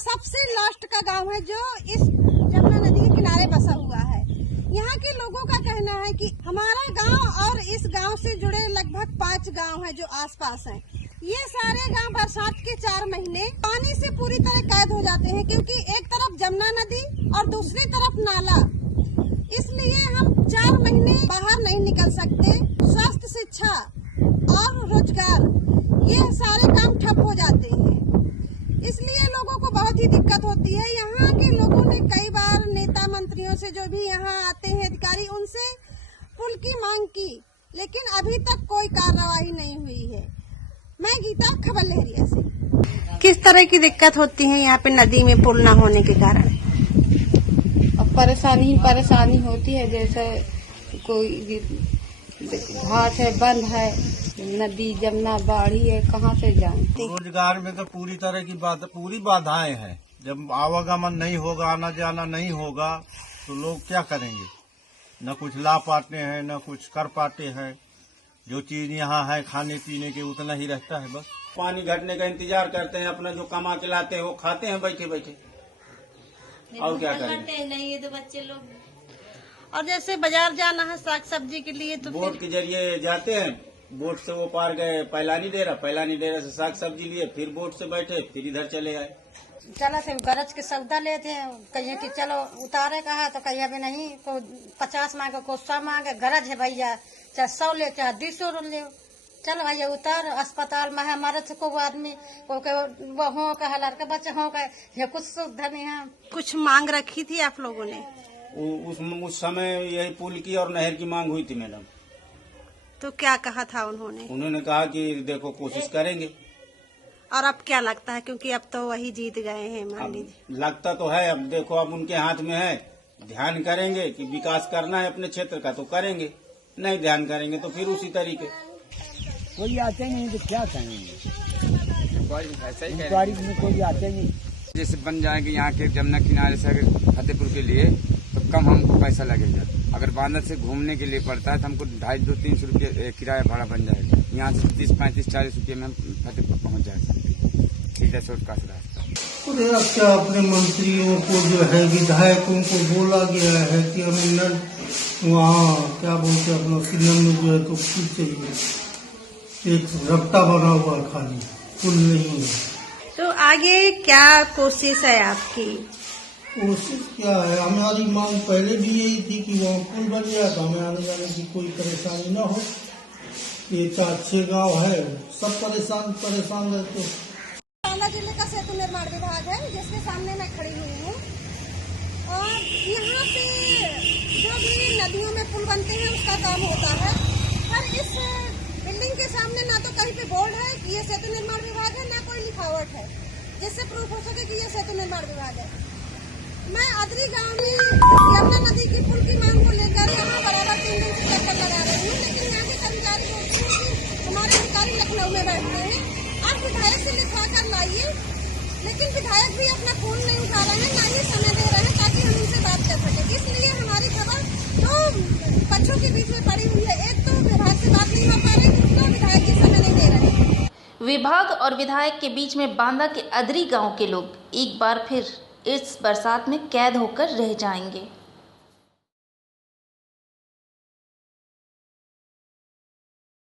सबसे लास्ट का गांव है जो इस जमुना नदी के किनारे बसा हुआ है। यहाँ के लोगों का कहना है कि हमारा गांव और इस गांव से जुड़े लगभग 5 गांव हैं जो आसपास हैं। ये सारे गांव बरसात के 4 महीने पानी से पूरी तरह कैद हो जाते हैं, क्योंकि एक तरफ जमुना नदी और दूसरी तरफ नाला। इसलिए हम 4 महीने बाहर नहीं निकल सकते। स्वास्थ्य, शिक्षा और रोजगार, ये सारे काम ठप हो जाते हैं। इसलिए लोगों को बहुत ही दिक्कत होती है। यहाँ के लोगों ने कई बार नेता मंत्रियों से, जो भी यहाँ आते हैं अधिकारी, उनसे पुल की मांग की, लेकिन अभी तक कोई कार्रवाई नहीं हुई है। मैं गीता, खबर लहरिया से। किस तरह की दिक्कत होती है यहाँ पे नदी में पुल न होने के कारण? अब परेशानी होती है, जैसे कोई घाट है, बंद है, नदी जमुना बाढ़ी है, कहाँ से जाएं? रोजगार में तो पूरी बाधाएं हैं। जब आवागमन नहीं होगा, आना जाना नहीं होगा, तो लोग क्या करेंगे? न कुछ ला पाते हैं, न कुछ कर पाते हैं। जो चीज यहाँ है खाने पीने के, उतना ही रहता है बस। पानी घटने का इंतजार करते हैं, अपना जो कमा के लाते हैं वो खाते हैं बैठे बैठे, और क्या करेंगे? नहीं, ये तो बच्चे लोग। और जैसे बाजार जाना है साग सब्जी के लिए, तो बोट के जरिए जाते हैं। बोट से वो पार गए पैलानी डेरा से साग सब्जी लिए, फिर बोट से बैठे, फिर इधर चले आए। चलो फिर गरज के सौदा लेते हैं, कहिए कि चलो उतारे का है, तो कहिए भी नहीं, को 50 मांगे, को 100 मांगे। गरज है भैया, चाहे 100 ले, चाहे 200 ले, चलो भैया उतार। अस्पताल में है, हमारे से को आदमी को हो का लड़का बच्चे हो का, ये कुछ सुविधा नहीं है। कुछ मांग रखी थी आप लोगों ने? उस समय यही पुल की और नहर की मांग हुई थी मैडम। तो क्या कहा था उन्होंने? उन्होंने कहा कि देखो कोशिश करेंगे। और अब क्या लगता है, क्योंकि अब तो वही जीत गए हैं, मान लीजिए? लगता तो है, अब देखो अब उनके हाथ में है। ध्यान करेंगे कि विकास करना है अपने क्षेत्र का तो करेंगे, नहीं ध्यान करेंगे तो फिर उसी तरीके। कोई आते नहीं तो क्या करेंगे? इंक्वायरी में कोई आते नहीं। जैसे बन जाएंगे यहाँ के जमुना किनारे से अगर फतेहपुर के लिए, तो कम हमको पैसा लगेगा। अगर बांदर से घूमने के लिए पड़ता है तो हमको 250-300 रुपये किराया भाड़ा बन जाएगा। यहाँ से 30-35-40 रुपये में हम फतेहपुर पहुँच जा सकते, सीधा शॉर्टकट रास्ता। क्या अपने मंत्रियों को जो है, विधायकों को बोला गया है कि हमें वहाँ क्या बोलते हैं अपना किन्नर में जो है तो पुल चाहिए। एक रफ्ता बना हुआ खाली, पुल नहीं है। तो आगे क्या कोशिश है आपकी? कोशिश क्या है, हमारी मांग पहले भी यही थी कि वहाँ पुल बन जाए तो हमें आने जाने की कोई परेशानी न हो। ये 4-6 गाँव है, सब परेशान रहते। बांदा जिले का सेतु निर्माण विभाग है, जिसके सामने मैं खड़ी हुई हूँ। और यहाँ पे जो भी नदियों में पुल बनते हैं उसका काम होता है। पर इस बिल्डिंग के सामने ना तो कहीं पे बोर्ड है कि ये सेतु निर्माण विभाग है, ना कोई लिखावट है जिससे प्रूफ हो सके कि ये सेतु निर्माण विभाग है। मैं अदरी गांव में यमुना नदी की पुल की मांग को लेकर यहाँ बराबर 3 दिन से चक्कर लगा रही हूँ, लेकिन यहाँ के कर्मचारी बोलते हैं कि हमारे अधिकारी लखनऊ में बैठते हैं, आप विधायक से लिखा कर लाइए। लेकिन विधायक भी अपना फोन नहीं उठा रहे हैं, ना ही समय दे रहे हैं ताकि हम उनसे बात कर सकें। इसलिए हमारी खबर दो पक्षों के बीच में पड़ी हुई है। एक तो विभाग से बात नहीं हो पा रही, दूसरा विधायक जी समय नहीं दे रहे। विभाग और विधायक के बीच में बांदा के अदरी गांव के लोग एक बार फिर इस बरसात में कैद होकर रह जाएंगे।